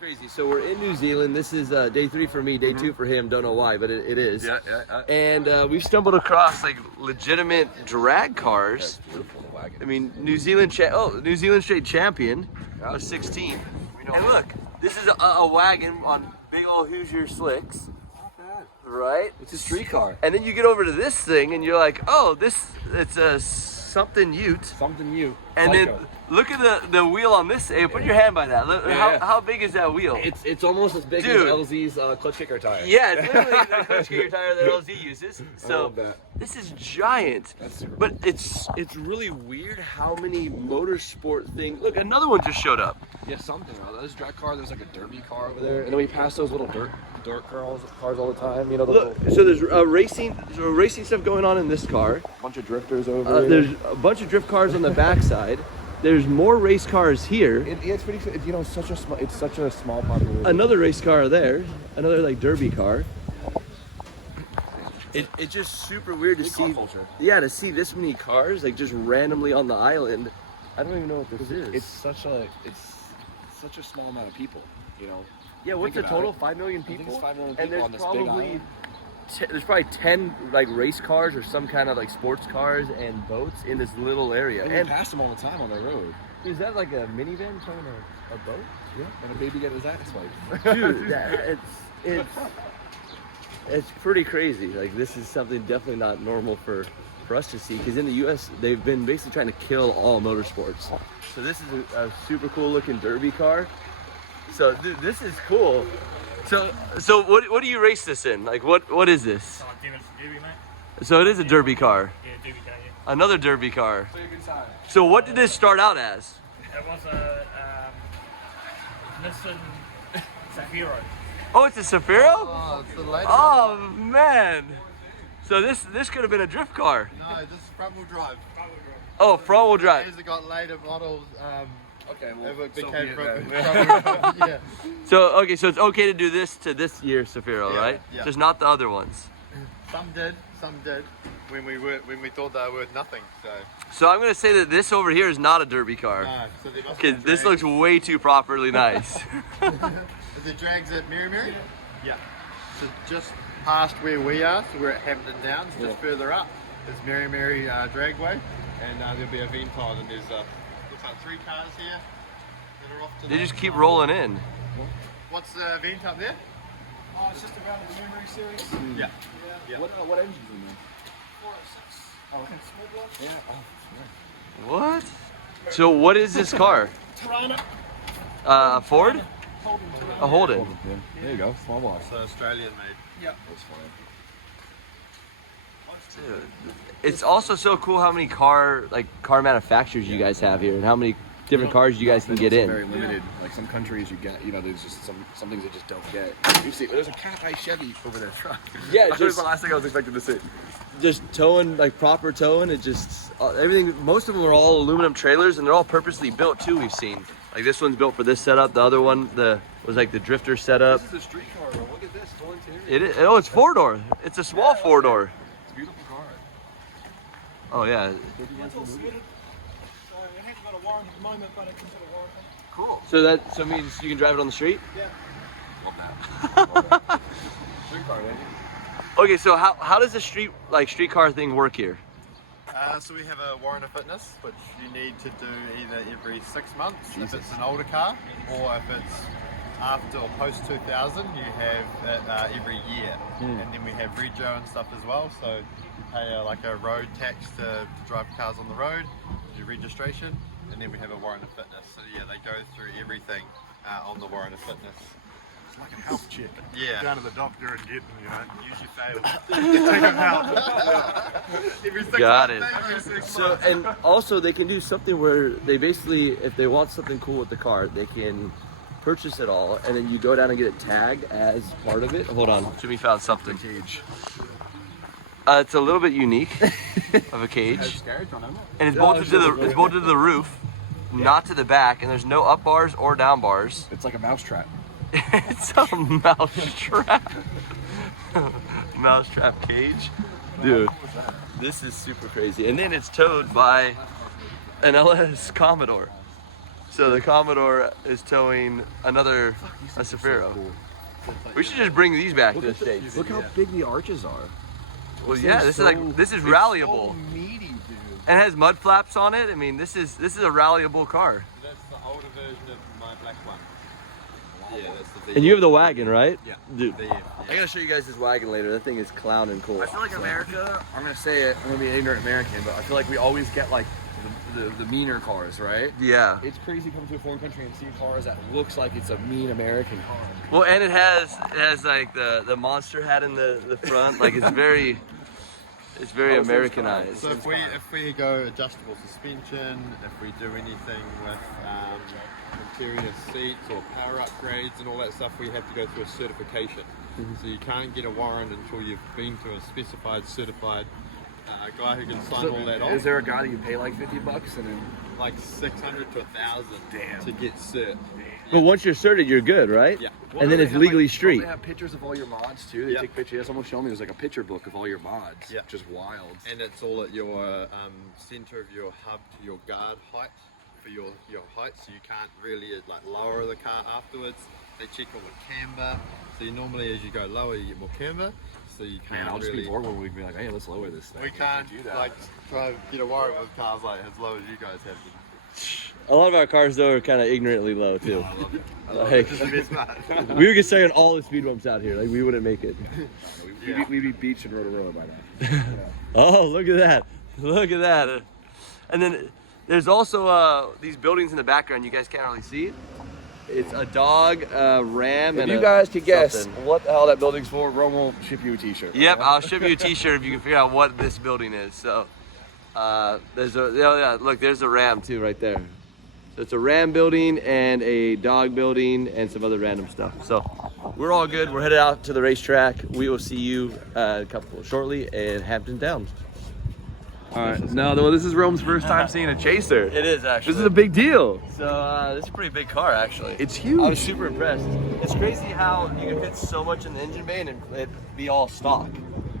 crazy. So we're in New Zealand. This is day 3 for me, day 2 for him. Don't know why, but it is. Yeah. And we've stumbled across like legitimate drag cars. That's beautiful, the wagon. I mean, New Zealand straight champion of 16. And look, this is a wagon on big old Hoosier slicks. Not bad. Right? It's a street car. And then you get over to this thing and you're like, oh, it's a something ute. Something you. And Psycho. then look at the wheel on this. Hey, put your hand by that. Look, how big is that wheel? It's almost as big Dude. as LZ's clutch kicker tire. Yeah, it's literally the clutch kicker tire that LZ uses. I So love that. this is giant. That's super But it's really weird how many motorsport things. Look, another one just showed up. Yeah, something. There's a drag car. There's like a derby car over there, and then we pass those little dirt cars all the time. You know, the Look, so there's racing stuff going on in this car. bunch of drifters over there. There's a bunch of drift cars on the backside. There's more race cars here. It's pretty. You know, it's such a small population. Another race car there. Another like derby car. It's just super weird to Big see. car culture. Yeah, to see this many cars like just randomly on the island. I don't even know what this is. It's such a small amount of people. You know. Yeah, what's the Think about total? it. 5 million I think people? it's 5 million And people there's on this big probably island. there's probably 10 like race cars or some kind of like sports cars and boats in this little area. And we And pass them all the time on the road. is that like a minivan towing a boat? Yeah. And a baby get his ass wiped. Dude, it's pretty crazy. Like this is something definitely not normal for us to see because in the U.S. they've been basically trying to kill all motorsports. So this is a super cool looking derby car. So this is cool. So what do you race this in? Like what is this? So it is a derby car. Yeah, derby car, yeah. Another derby car. So what did this start out as? It was a Nissan Zafiro. Oh, it's a Zafiro? Oh, it's the latest. Oh man. So this could have been a drift car. No, this is front-wheel drive. Oh, front-wheel drive. As it got later models, Okay. it so became be it front-wheel then. drive. Yeah. So it's okay to do this to this year Zafiro, Yeah, right? yeah. Just not the other ones. Some did. When we thought they were worth nothing. So I'm gonna say that this over here is not a derby car. No, so they must Okay, have this drags. looks way too properly nice. Is it drags at Mary? Yeah. So just past where we are, so we're at Hampton Downs, just further up. There's Mary Dragway, and there'll be a Ventod, and there's looks like 3 cars here that are off to They the just keep rolling in. What's the event up there? Oh, it's just around the memory series. Yeah. Yeah. What engine's in there? 406. Oh, Small block. yeah. Oh, What? So what is this car? Tirana. A Ford? Holden Tirana. A Holden. yeah. There you go. Small block. So Australian made. Yeah. That's funny. Dude, it's also so cool how many car manufacturers you guys have here and how many different cars you guys can get It's in. very limited. Like some countries you get, you know, there's just some things that just don't get. You see, there's a cat-eye Chevy over their truck. Yeah, that was just- the last thing I was expecting to see. Just towing, like proper towing, it just everything. Most of them are all aluminum trailers, and they're all purposely built too. We've seen like this one's built for this setup. The other one, was like the drifter setup. This is a street car, bro. Look at this full interior. It is. Oh, it's 4-door. It's a small 4-door. It's a beautiful car. Oh yeah. It's all submitted. So it hasn't got a warrant at the moment, but it can put a warrant on. Cool. So means you can drive it on the street. Yeah. Love that. Street car, baby. Okay, so how does the street car thing work here? So we have a warrant of fitness, which you need to do either every 6 months if it's an older car, or if it's after or post 2000, you have it every year. And then we have rego and stuff as well, so you pay like a road tax to drive cars on the road, your registration, and then we have a warrant of fitness. So yeah, they go through everything on the warrant of fitness. It's like a health check. Yeah. Down to the doctor and get, usually fail. Take them out. Every 6 Got months, it. every 6 So months. and also they can do something where they basically, if they want something cool with the car, they can purchase it all, and then you go down and get it tagged as part of it. Hold on, Jimmy found something. Cage. It's a little bit unique of a cage, and it's bolted to the roof, not to the back, and there's no up bars or down bars. It's like a mousetrap. It's a mousetrap. Mousetrap cage. Dude, this is super crazy. And then it's towed by an LS Commodore. So the Commodore is towing a Safiro. We should just bring these back to the States. Look how big the arches are. Well, yeah, this is rallyable. So meaty, dude. And it has mud flaps on it. I mean, this is a rallyable car. That's the older version of my black one. Yeah, that's the And you have the wagon, right? Yeah. Dude, Yeah. I gotta show you guys this wagon later. That thing is clowning cool. I feel like America, I'm gonna say it, I'm gonna be an ignorant American, but I feel like we always get like the meaner cars, right? Yeah. It's crazy coming to a foreign country and seeing cars that looks like it's a mean American car. Well, and it has like the monster hat in the front. Like it's very Americanized. So if we go adjustable suspension, if we do anything with interior seats or power upgrades and all that stuff, we have to go through a certification. So you can't get a warrant until you've been to a specified certified guy who can sign all that off. Is there a guy that you pay like $50 and then Like 600 to 1,000 to get cert. But once you're certed, you're good, right? Yeah. And then it's legally street. They have pictures of all your mods too. They Yeah. take pictures. Yeah, someone showed me there's like a picture book of all your mods. Yeah. Just wild. And it's all at your center of your hub to your guard height for your height, so you can't really like lower the car afterwards. They check all the camber. So you normally, as you go lower, you get more camber. So you can't Man, I'll just really. be bored when we be like, hey, let's lower this thing. We can't do that. like try to get a warrant with cars like as low as you guys have them. A lot of our cars though are kind of ignorantly low too. I love it. I love Like- it. It's the best part. We were considering all the speed bumps out here. Like we wouldn't make it. We'd be beach and Rotorua by now. Oh, look at that! Look at that! And then there's also these buildings in the background. You guys can't really see. It's a dog, a ram, If and you guys could guess something. what the hell that building's for, Rome will ship you a t-shirt. Yep, I'll ship you a T-shirt if you can figure out what this building is. So there's look, there's a ram too right there. So it's a ram building and a dog building and some other random stuff. So we're all good. We're headed out to the racetrack. We will see you shortly at Hampton Downs. All right. No, this is Rome's first time seeing a Chaser. It is actually. This is a big deal. So this is a pretty big car actually. It's huge. I was super impressed. It's crazy how you can fit so much in the engine bay and it be all stock.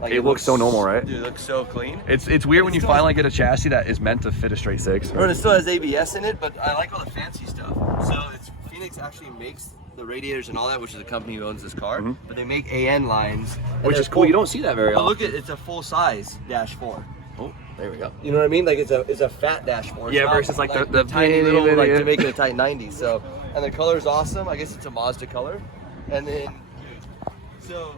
Like It looks so normal, right? Dude, it looks so clean. It's weird when you finally get a chassis that is meant to fit a straight six. And it still has ABS in it, but I like all the fancy stuff. So Phoenix actually makes the radiators and all that, which is the company who owns this car. But they make AN lines, and Which they're is cool. You don't see that very But often. look at it's a full size dash 4. Oh, there we go. You know what I mean? Like it's a fat dash 4. It's Yeah, not versus like the tiny little yeah. like to make it a tight 90. So and the color is awesome. I guess it's a Mazda color. And then so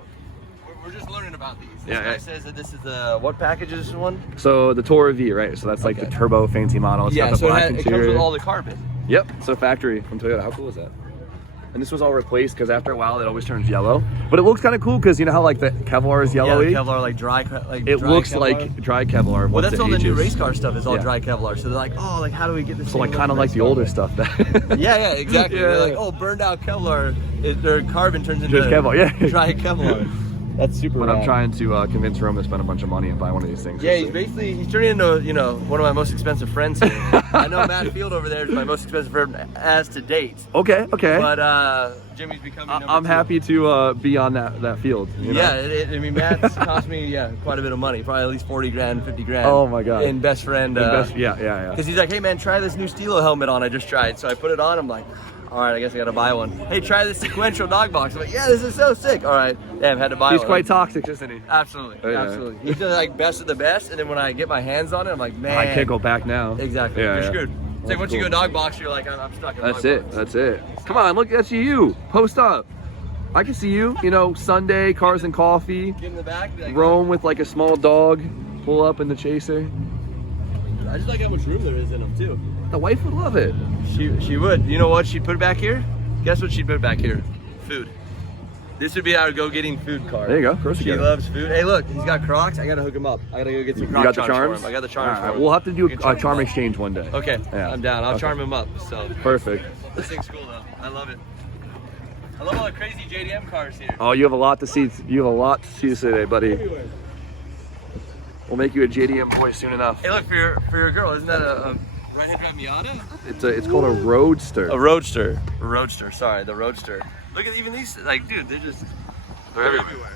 we're just learning about these. This Yeah, guy yeah. says that this is the what package is this one? So the Tourer V, right? So that's like the turbo fancy model. It's got the so black it comes interior. with all the carbon. Yep, it's a factory from Toyota. How cool is that? And this was all replaced because after a while it always turns yellow. But it looks kind of cool because you know how like the Kevlar is Yeah, yellowy? the Kevlar like dry. Like It dry looks Kevlar. like dry Kevlar. Well, once that's it all the new ages. race car stuff is all Yeah. dry Kevlar. So they're like, oh, like how do we get this? So like kind of like the older stuff. Yeah, exactly. Yeah. They're like, oh, burned out Kevlar, their carbon turns into Just Kevlar, yeah. dry Kevlar. That's super. But rad. I'm trying to convince Rome to spend a bunch of money and buy one of these things. Yeah, he's turning into one of my most expensive friends here. I know Matt Field over there is my most expensive friend as to date. Okay. But Jimmy's becoming. Number I'm 2. happy to be on that field. You know? Yeah, I mean, Matt's cost me quite a bit of money, probably at least 40 grand, 50 grand. Oh my God. And best friend. Yeah. Because he's like, hey man, try this new Stilo helmet on I just tried. So I put it on. I'm like, all right, I guess I gotta buy one. Hey, try this sequential dog box. I'm like, yeah, this is so sick. All right, damn, had to buy He's one. quite toxic, isn't he? Absolutely, Oh, yeah. absolutely. He's just like best of the best, and then when I get my hands on it, I'm like, man, I can't go back now. Exactly, Yeah, you're yeah. screwed. It's like once you go dog box, you're like, I'm stuck. In That's dog it. box. That's it. Come on, look, that's you. Post up. I can see you. You know, Sunday, cars and coffee. Get in the back. Be like, Rome with like a small dog. Pull up in the Chaser. I just like how much room there is in them too. The wife would love it. She would. You know what she'd put back here? Guess what she'd put back here? Food. This would be our go-getting food car. There you go. Grocery She getter. loves food. Hey, look, he's got Crocs. I gotta hook him up. I gotta go get some You Croc got the charms charms? for him. I got the charms All right, for him. we'll have to do We a can charm him up. exchange one day. Okay, Yeah. I'm down. I'll Okay. charm him up. So Perfect. this thing's cool though. I love it. I love all the crazy JDM cars here. Oh, you have a lot to see. You have a lot to see today, buddy. We'll make you a JDM boy soon enough. Hey, look for your girl. Isn't that a right-hand drive Miata? It's called a Roadster. A Roadster. A Roadster. Sorry, the Roadster. Look at even these. Like, dude, they're everywhere.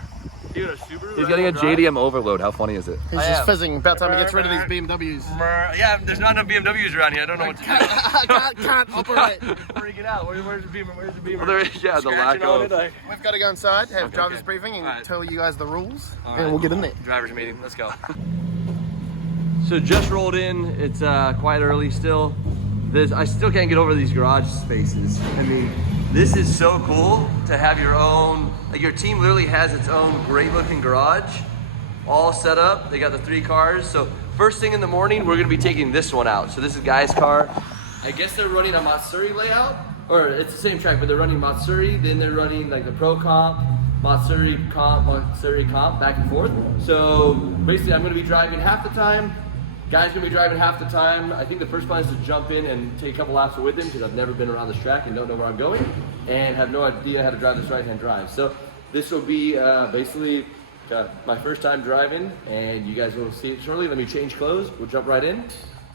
Dude, a Subaru. He's getting a JDM overload. How funny is it? He's I just am. fizzing. About time he gets rid of these BMWs. Yeah, there's not enough BMWs around here. I don't know what to do. Can't operate. Freaking out. Where's the Beamer? Where's the Beamer? Well, there is, yeah, the lack Scratching on of. it, like- We've got to go inside, have Okay, driver's okay. briefing, and Alright. tell you guys the rules, Alright. and we'll get in there. Driver's meeting. Let's go. So just rolled in. It's quite early still. I still can't get over these garage spaces. I mean, this is so cool to have your own. Like your team literally has its own great looking garage, all set up. They got the 3 cars. So first thing in the morning, we're gonna be taking this one out. So this is Guy's car. I guess they're running a Matsuri layout, or it's the same track, but they're running Matsuri. Then they're running like the Pro Comp, Matsuri Comp, back and forth. So basically, I'm gonna be driving half the time. Guy's gonna be driving half the time. I think the first plan is to jump in and take a couple laps with him because I've never been around this track and don't know where I'm going and have no idea how to drive this right-hand drive. So this will be basically my first time driving, and you guys will see it shortly. Let me change clothes. We'll jump right in.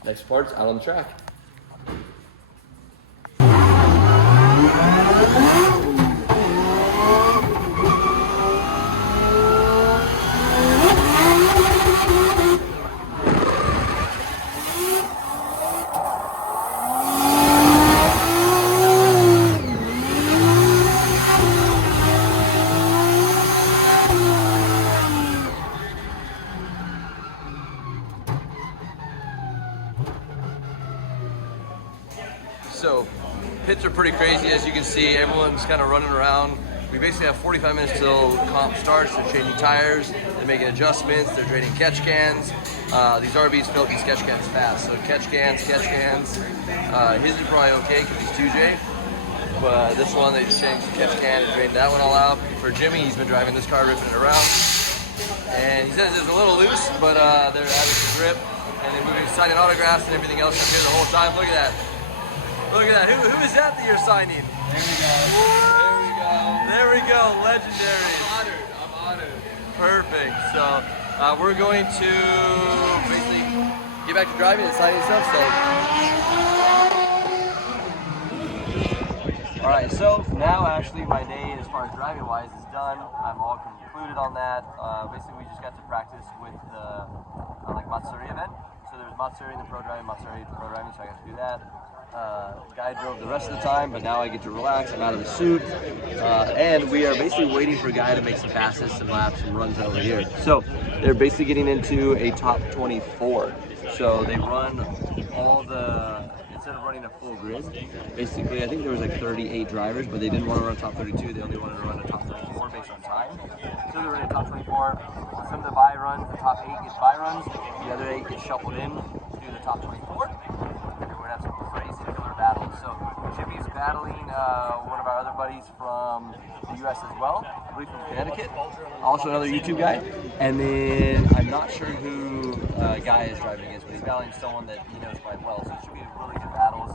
Next part's out on the track. So, pits are pretty crazy, as you can see. Everyone's kind of running around. We basically have 45 minutes till comp starts. They're changing tires, they're making adjustments, they're draining catch cans. These RBs fill these catch cans fast. So catch cans. His is probably okay because he's 2J. But this one, they just changed the catch can and drained that one all out. For Jimmy, he's been driving this car, ripping it around. And he says it's a little loose, but they're adding some grip. And they're moving, signing autographs and everything else up here the whole time. Look at that. Look at that. Who is that you're signing? There we go. There we go. Legendary. I'm honored. Perfect. So we're going to basically get back to driving and signing stuff. So. All right. So now actually my day, as far as driving wise, is done. I'm all concluded on that. Basically, we just got to practice with the like Matsuri event. So there's Matsuri in the pro driving, Matsuri in the pro driving. So I got to do that. Guy drove the rest of the time, but now I get to relax. I'm out of the suit, and we are basically waiting for Guy to make some passes, some laps, some runs over here. So they're basically getting into a top 24. So they run all the, instead of running a full grid, basically I think there was like 38 drivers, but they didn't want to run top 32. They only wanted to run a top 24 based on time. So they're running top 24. Some of the buy runs, the top 8 get buy runs, the other 8 get shuffled in to do the top 24. Have some crazy killer battles. So Jimmy's battling one of our other buddies from the US as well, I believe from Connecticut, also another YouTube guy. And then I'm not sure who Guy is driving against, but he's battling someone that he knows quite well. So it should be really good battles.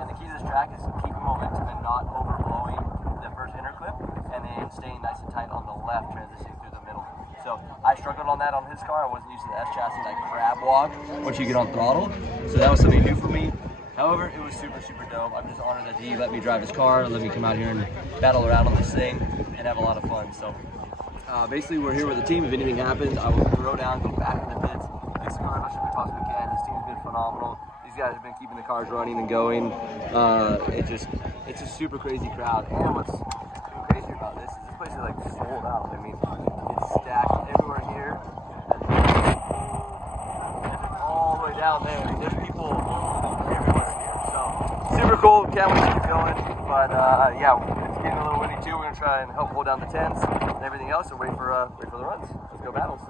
And the key to this track is keeping momentum and not overblowing the first interclip, and then staying nice and tight on the left, transitioning through the middle. So I struggled on that on his car. I wasn't used to the S chassis, like crab walk once you get on throttle. So that was something new for me. However, it was super, super dope. I'm just honored that he let me drive his car, let me come out here and battle around on this thing and have a lot of fun. So basically we're here with the team. If anything happens, I will throw down, go back in the pits, fix the car as much as we possibly can. This team's been phenomenal. These guys have been keeping the cars running and going. It's a super crazy crowd. And what's crazy about this is this place is like sold out. I mean, it's stacked everywhere here. And all the way down there. I mean, there's people everywhere here. So super cool. Can't wait to keep going. But yeah, it's getting a little windy too. We're gonna try and help hold down the tents and everything else, and wait for the runs. Let's go battles.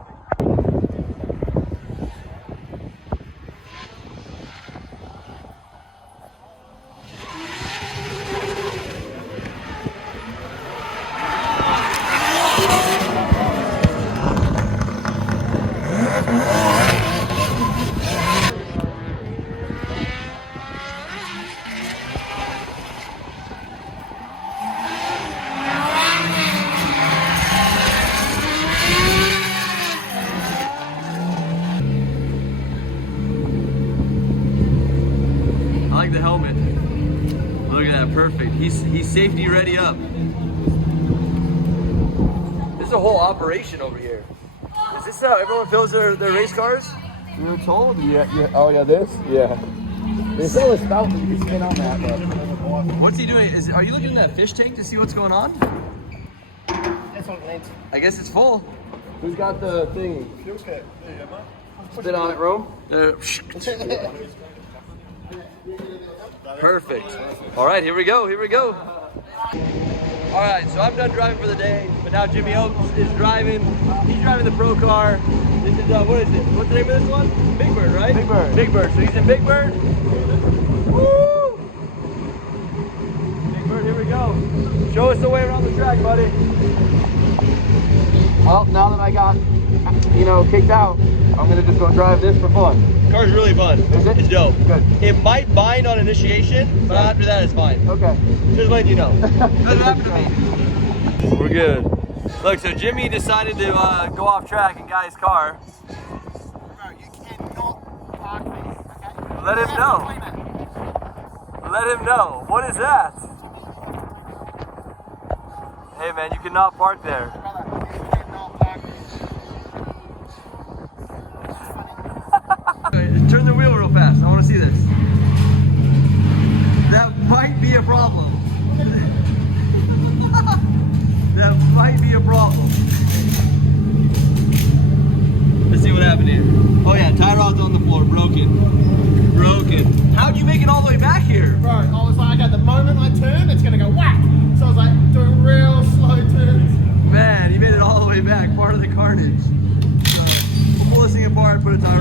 I like the helmet. Look at that, perfect. He's safety ready up. This is a whole operation over here. Is this how everyone fills their race cars? You were told? Yeah. Oh yeah, this? Yeah. They sell a spout that you can spin on that, but What's he doing? Are you looking in that fish tank to see what's going on? That's what it needs. I guess it's full. who's got the thing? Fuel cap. There you go, mate. Spin on it, Rome? Perfect. All right, here we go. Here we go. All right, so I'm done driving for the day, but now Jimmy Oaks is driving. He's driving the pro car. This is what is it? What's the name of this one? Big Bird, right? Big Bird. Big Bird. So he's in Big Bird. Woo! Big Bird, here we go. Show us the way around the track, buddy. Well, now that I got, kicked out, I'm gonna just go drive this for fun. Car's really fun. Is it? It's dope. Good. It might bind on initiation, but after that, it's fine. Okay. Just letting you know. Doesn't happen to me. We're good. Look, so Jimmy decided to go off track in Guy's car. Bro, you cannot park these, okay? Let him know. Let him know. What is that? Hey man, you cannot park there. Brother, you cannot park these. Turn the wheel real fast. I want to see this. That might be a problem. That might be a problem. Let's see what happened here. Oh yeah, tie rod's on the floor, broken. Broken. How'd you make it all the way back here? Bro, I was like, okay, the moment I turn, it's gonna go whack. So I was like, doing real slow turns. Man, you made it all the way back, part of the carnage. We'll pull this thing apart, put a tire